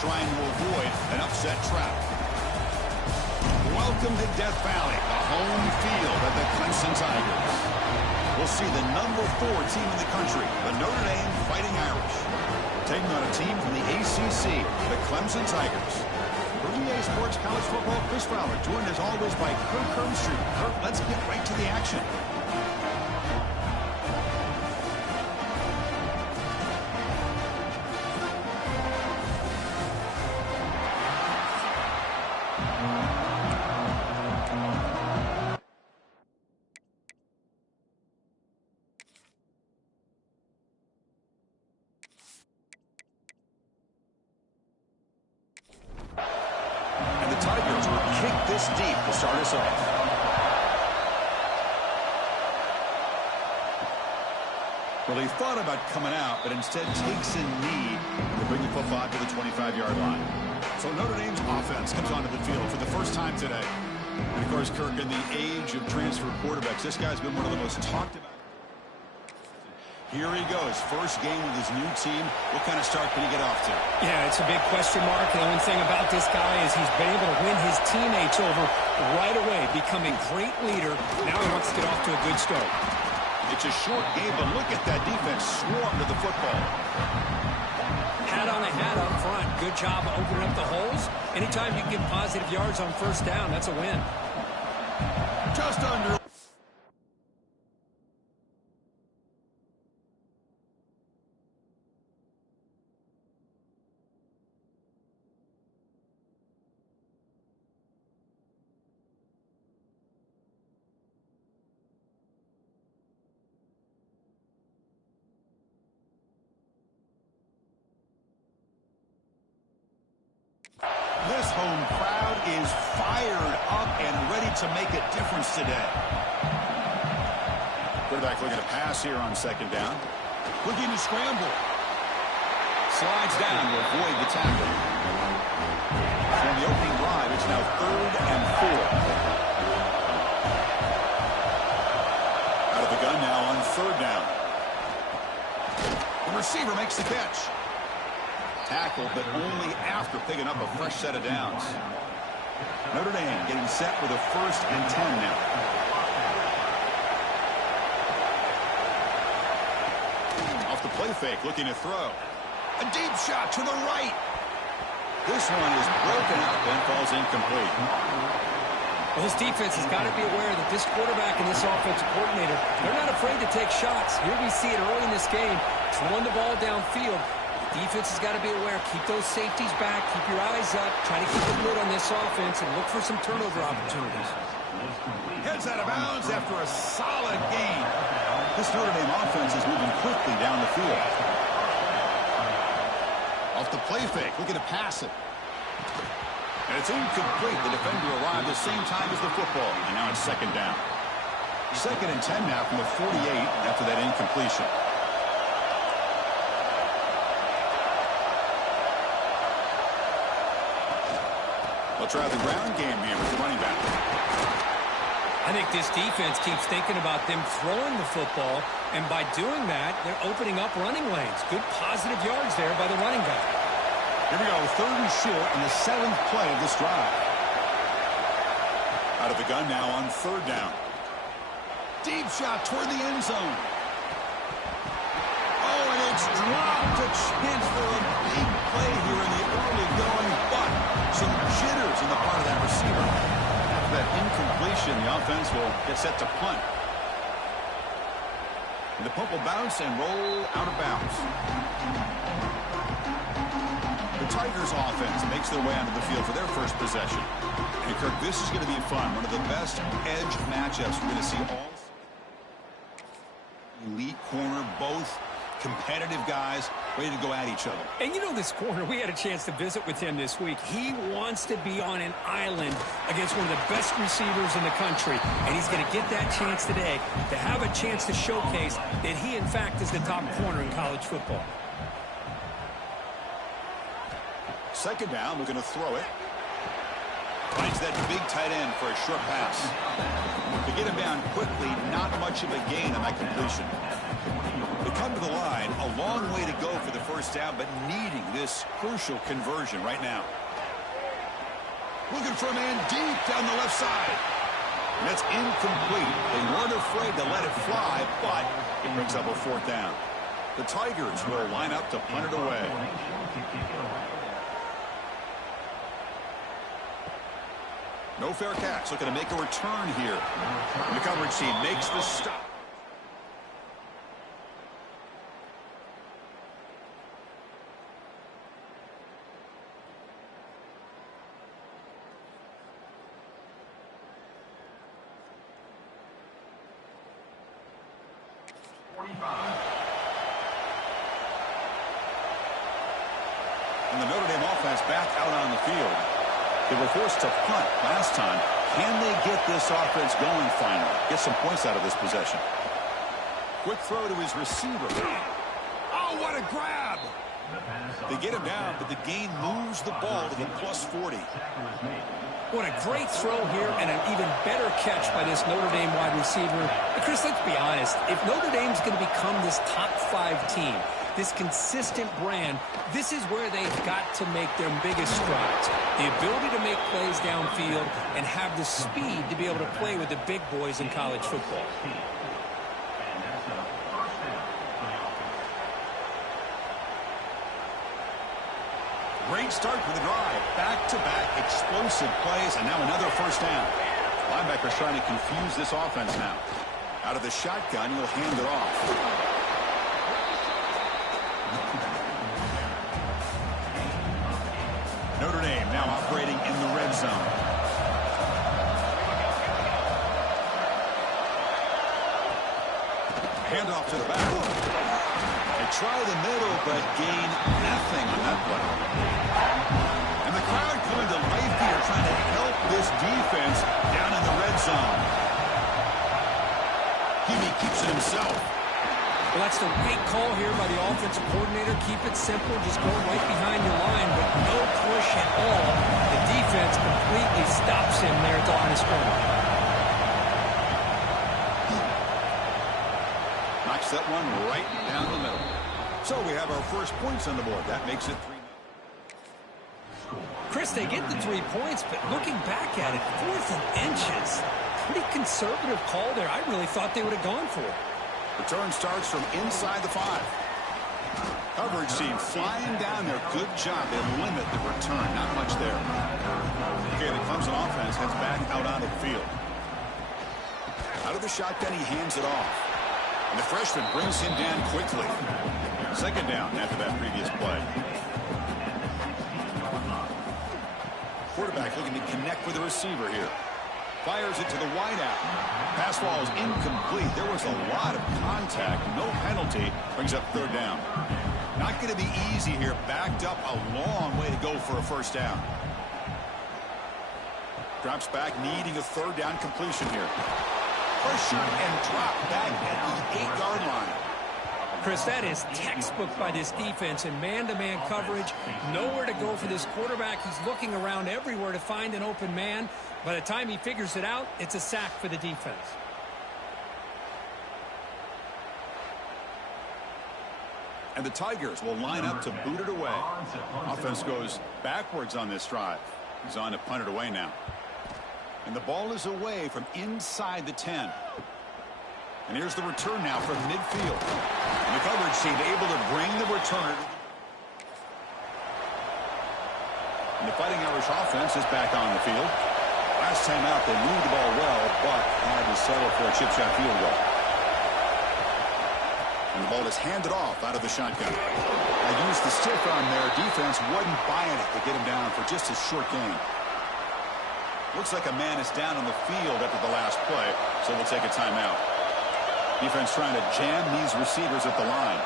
trying to avoid an upset trap. Welcome to Death Valley, the home field of the Clemson Tigers. We'll see the #4 team in the country, the Notre Dame Fighting Irish, taking on a team from the ACC, the Clemson Tigers. For EA Sports College Football, Chris Fowler, joined as always by Kirk Herbstreit. Kirk, let's get right to the action. Tigers will kick this deep to start us off. Well, he thought about coming out, but instead takes a knee to bring the football to the 25-yard line. So Notre Dame's offense comes onto the field for the first time today. And, of course, Kirk, in the age of transfer quarterbacks, this guy's been one of the most talked about. Here he goes, first game with his new team. What kind of start can he get off to? Yeah, it's a big question mark. The only thing about this guy is he's been able to win his teammates over right away, become a great leader. Now he wants to get off to a good start. It's a short game, but look at that defense swarm to the football. Hat on a hat up front. Good job of opening up the holes. Anytime you get positive yards on first down, that's a win. Just under. This home crowd is fired up and ready to make a difference today. Quarterback looking to pass here on second down. Looking to scramble. Slides down to avoid the tackle. From the opening drive, it's now 3rd and 4. Out of the gun now on 3rd down. The receiver makes the catch. Tackle, but only after picking up a fresh set of downs. Notre Dame getting set with a 1st and 10 now. Off the play fake, looking to throw. A deep shot to the right. This one is broken out and falls incomplete. Well, this defense has got to be aware that this quarterback and this offensive coordinator, they're not afraid to take shots. Here we see it early in this game, throwing the ball downfield. Defense has got to be aware. Keep those safeties back. Keep your eyes up. Try to keep a lid on this offense and look for some turnover opportunities. Heads out of bounds after a solid game. This Notre Dame offense is moving quickly down the field. Off the play fake, looking to pass it. And it's incomplete. The defender arrived at the same time as the football. And now it's 2nd down. 2nd and 10 now from the 48 after that incompletion. They'll try the ground game here with the running back. I think this defense keeps thinking about them throwing the football, and by doing that, they're opening up running lanes. Good positive yards there by the running back. Here we go, 3rd and short on the 7th play of this drive. Out of the gun now on 3rd down. Deep shot toward the end zone. Oh, and it's dropped. A chance for a big play here in the early going, but some jitters on the part of that receiver. After that incompletion, the offense will get set to punt. And the punt will bounce and roll out of bounds. The Tigers offense makes their way onto the field for their first possession. And Kirk, this is going to be fun. One of the best edge matchups we're going to see all. Elite corner, both competitive guys ready to go at each other. And you know this corner, we had a chance to visit with him this week. He wants to be on an island against one of the best receivers in the country. And he's going to get that chance today to have a chance to showcase that he, in fact, is the top corner in college football. 2nd down, we're going to throw it. Finds that big tight end for a short pass. To get him down quickly, not much of a gain on that completion. To come to the line, a long way to go for the first first down, but needing this crucial conversion right now. Looking for a man deep down the left side. And that's incomplete. They weren't afraid to let it fly, but it brings up a fourth down. The Tigers will line up to punt it away. No fair catch. Looking to make a return here. And the coverage team makes the stop. And the Notre Dame offense back out on the field. They were forced to punt last time. Can they get this offense going finally? Get some points out of this possession. Quick throw to his receiver. Oh, what a grab! They get him down, but the gain moves the ball to the +40. What a great throw here and an even better catch by this Notre Dame wide receiver. But Chris, let's be honest. If Notre Dame's going to become this top 5 team, this consistent brand, this is where they've got to make their biggest strides. The ability to make plays downfield and have the speed to be able to play with the big boys in college football. Great start for the drive. Back-to-back explosive plays, and now another first down. Linebackers trying to confuse this offense now. Out of the shotgun, he'll hand it off. Notre Dame now operating in the red zone. Handoff to the back. They try the middle, but gain nothing on that play. And the crowd coming to life here, trying to help this defense down in the red zone. Hebe keeps it himself. Well, that's the right call here by the offensive coordinator. Keep it simple. Just go right behind your line, but no push at all. The defense completely stops him there at the line of scrimmage. Knocks that one right down the middle. So we have our first points on the board. That makes it 3. Chris, they get the 3 points, but looking back at it, 4th and inches. Pretty conservative call there. I really thought they would have gone for it. Return starts from inside the 5. Coverage team flying down there. Good job. They limit the return. Not much there. Okay, the Clemson offense heads back out onto the field. Out of the shotgun, he hands it off. And the freshman brings him down quickly. Second down after that previous play. Quarterback looking to connect with the receiver here. Fires it to the wideout. Pass ball is incomplete. There was a lot of contact. No penalty. Brings up third down. Not going to be easy here. Backed up a long way to go for a first down. Drops back, needing a third down completion here. Pressure and drop back at the 8-yard line. Chris, that is textbook by this defense in man-to-man coverage. Nowhere to go for this quarterback. He's looking around everywhere to find an open man. By the time he figures it out, it's a sack for the defense. And the Tigers will line up to boot it away. Offense goes backwards on this drive. He's on to punt it away now. And the ball is away from inside the 10. And here's the return now from midfield. And the coverage team able to bring the returner. And the Fighting Irish offense is back on the field. Last time out, they moved the ball well, but had to settle for a chip shot field goal. And the ball is handed off out of the shotgun. I used the stiff arm there. Defense wasn't buying it to get him down for just a short gain. Looks like a man is down on the field after the last play, so we'll take a timeout. Defense trying to jam these receivers at the line.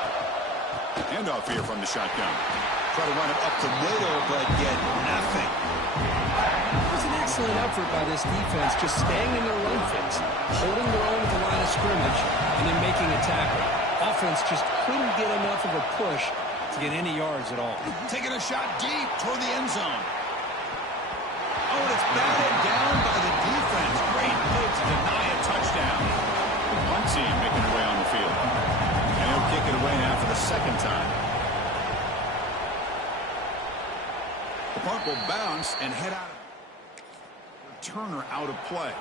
Handoff here from the shotgun. Try to run it up the middle, but get nothing. It was an excellent effort by this defense, just staying in their run fits, holding their own at the line of scrimmage, and then making a tackle. Offense just couldn't get enough of a push to get any yards at all. Taking a shot deep toward the end zone. Oh, and it's batted down by the defense. Great play to deny a touchdown. One team making their way on the field. And he'll kick it away now for the second time. The punt will bounce and head out. Turner out of play.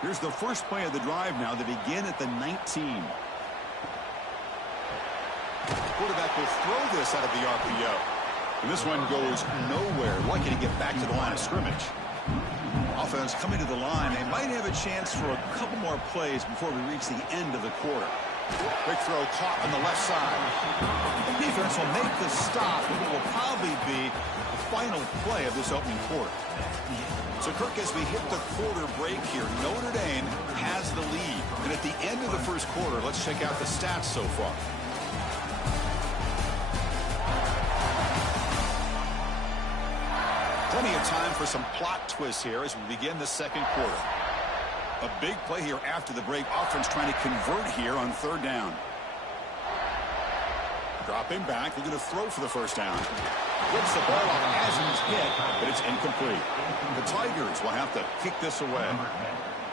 Here's the first play of the drive now. They begin at the 19. Quarterback will throw this out of the RPO. And this one goes nowhere. Lucky to get back to the line of scrimmage. Offense coming to the line. They might have a chance for a couple more plays before we reach the end of the quarter. Quick throw caught on the left side. The defense will make the stop, and it will probably be the final play of this opening quarter. So, Kirk, as we hit the quarter break here, Notre Dame has the lead. And at the end of the first quarter, let's check out the stats so far. Plenty of time for some plot twists here as we begin the second quarter. A big play here after the break. Offense trying to convert here on third down. Dropping back. They're going to throw for the first down. Gets the ball off as he's hit, but it's incomplete. The Tigers will have to kick this away.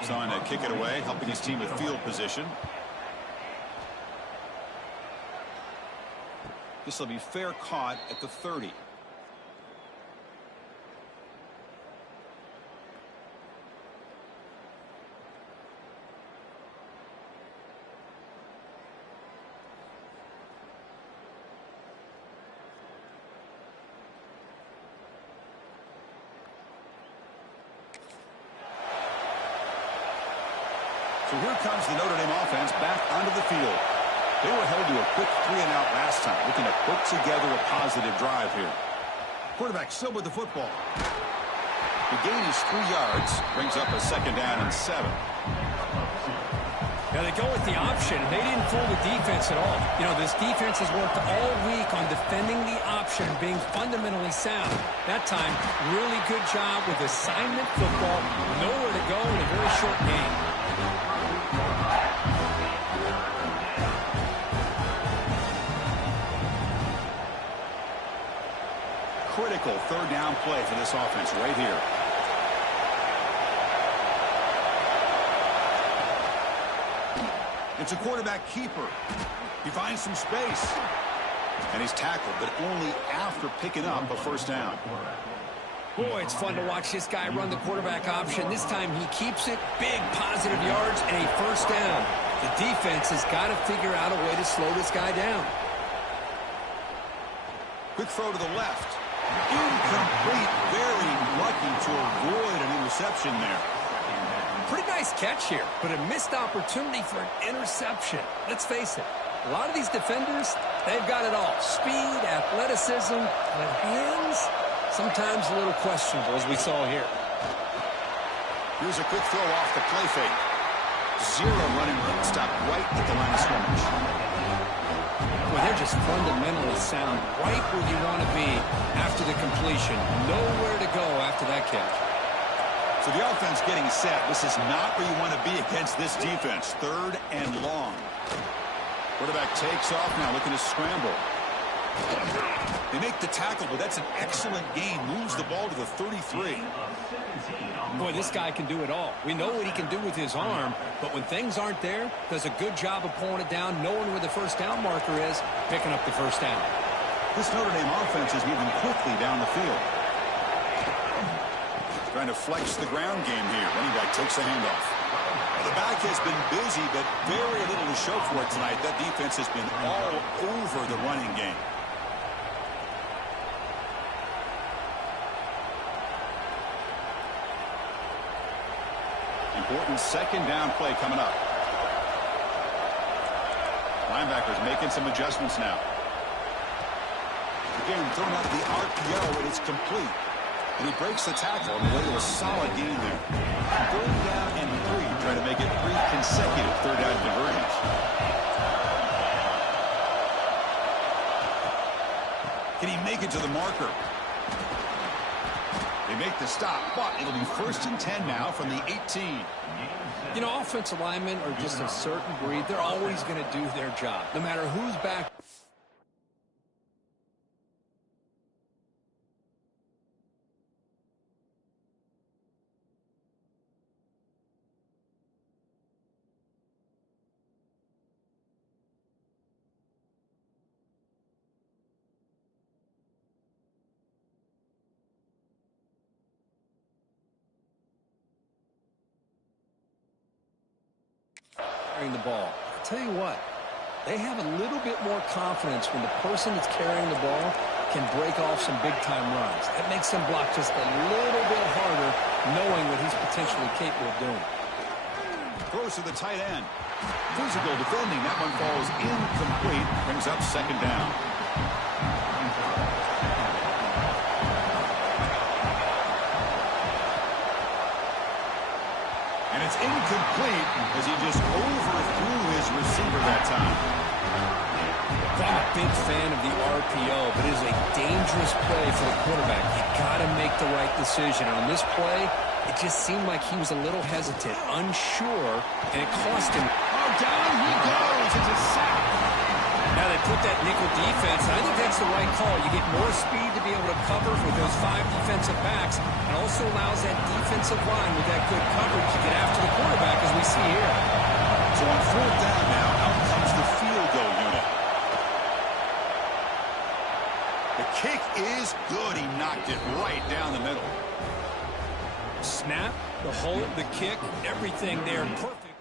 Trying to kick it away, helping his team with field position. This will be fair caught at the 30. So here comes the Notre Dame offense back onto the field. They were held to a quick 3-and-out last time, looking to put together a positive drive here. Quarterback still with the football. The gain is 3 yards, brings up a second down and 7. Now they go with the option. They didn't fool the defense at all. You know, this defense has worked all week on defending the option, being fundamentally sound. That time, really good job with assignment football. Nowhere to go in a very short game. Critical third down play for this offense right here. It's a quarterback keeper. He finds some space. And he's tackled, but only after picking up a first down. Boy, it's fun to watch this guy run the quarterback option. This time he keeps it. Big positive yards and a first down. The defense has got to figure out a way to slow this guy down. Quick throw to the left. Incomplete. Very lucky to avoid an interception there. Pretty nice catch here, but a missed opportunity for an interception. Let's face it, a lot of these defenders, they've got it all. Speed, athleticism, but hands, sometimes a little questionable, as we saw here. Here's a quick throw off the play fake. Zero running room. Stop right at the line of scrimmage. Well, they're just fundamentally sound, right where you want to be after the completion. Nowhere to go after that catch. So the offense getting set. This is not where you want to be against this defense. Third and long. Quarterback takes off now, looking to scramble. They make the tackle, but that's an excellent gain. Moves the ball to the 33. Boy, this guy can do it all. We know what he can do with his arm, but when things aren't there, does a good job of pulling it down, knowing where the first down marker is, picking up the first down. This Notre Dame offense is moving quickly down the field. Trying to flex the ground game here. Running back takes a handoff. Well, the back has been busy, but very little to show for it tonight. That defense has been all over the running game. Important second down play coming up. Linebackers making some adjustments now. Again, throwing out the RPO, and it's complete. And he breaks the tackle on the way to a solid gain there. Third down and 3, trying to make it 3 consecutive third down conversions. Can he make it to the marker? They make the stop, but it'll be first and 10 now from the 18. You know, offensive linemen are just a certain breed. They're always going to do their job, no matter who's back. carrying the ball. I'll tell you what, they have a little bit more confidence when the person that's carrying the ball can break off some big-time runs. That makes them block just a little bit harder, knowing what he's potentially capable of doing. Throws to the tight end. Physical defending. That one falls incomplete. Brings up second down. And it's incomplete as he just overthrew his receiver that time. I'm a big fan of the RPO, but it is a dangerous play for the quarterback. You got to make the right decision. And on this play, it just seemed like he was a little hesitant, unsure, and it cost him. Oh, down he goes. It's a sack. Now they put that nickel defense, and I think that's the right call. You get more speed to be able to cover with those 5 defensive backs, and also allows that defensive line with that good coverage to get after the quarterback, as we see here. So on fourth down now, out comes the field goal unit. The kick is good. He knocked it right down the middle. Snap, the hold, the kick, everything there perfect.